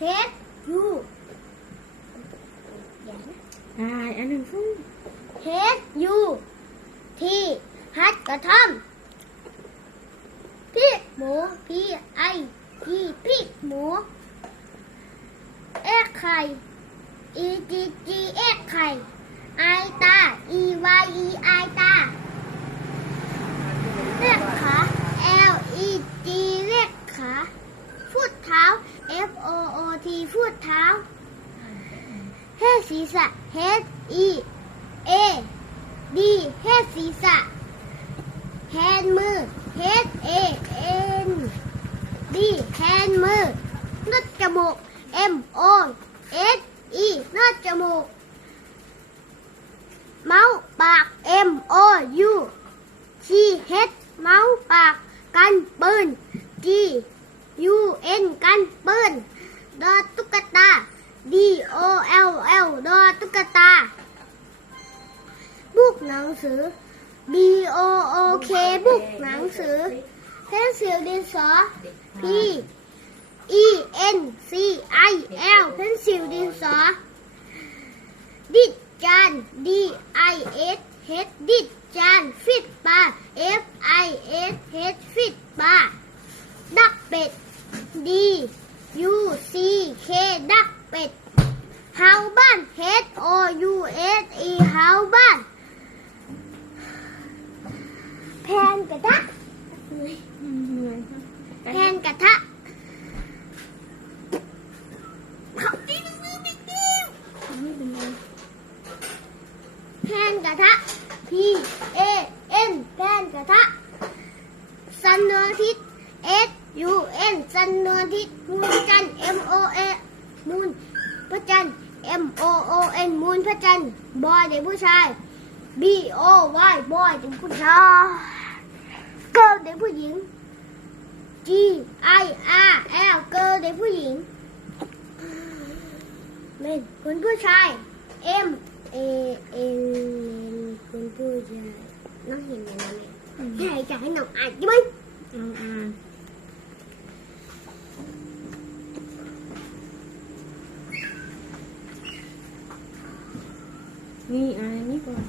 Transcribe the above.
H U อ่าอันหนึ่งฟุ้ง H U T ฮัดกระท่อมพี่หมูพี่ไอพี่พี่หมูเอ็กไข่ E G G เอ็กไข่ไอตา E Y E ไอตาเรียกขา L E G เรียกขาฟุตเท้า F O O T ฟุตเท้าเฮศีรษะ H E A D เฮศีรษะแฮนมือ H A N D แฮนมือนัดจมูก M O S E นัดจมูก เมาส์ปาก M O U T H เมาส์ปาก กันปืน G U N กันปืน ดอตุ๊กตา D O L L ดอตุ๊กตา บุกหนังสือ B O O K บุกหนังสือเพนซิลดินสอ P E N C I L เพนซิลดินสอ ดิดจาน D I S H ดิดจานฟิตบาร์ F I S H ฟิตบาร์ดักเป็ด D U C K ดักเป็ดเฮาบ้าน H O U S E เฮาบ้านแพนกระทะอืมเหนื่อยครับแพนกระทะขาดิ้นดิ้นดิ้นดิ้นไม่เป็นไรแพนกระทะ P A N แพนกระทะ สันเนือทิศ S U N สันเนือทิศมูลจันทร์ M O A มูลพระจันทร์ M O O N มูลพระจันทร์บอยเด็กผู้ชาย B O Y บอยเด็กผู้ชายเกิร์ลเด็กผู้หญิง G I R L เกิร์ลเด็กผู้หญิงเป็นคนผู้ชาย M A N คนผู้ชายน้องเห็นไหมน้องเนี่ยอืมให้จะให้น้องอ่านใช่ไหม 你爱你不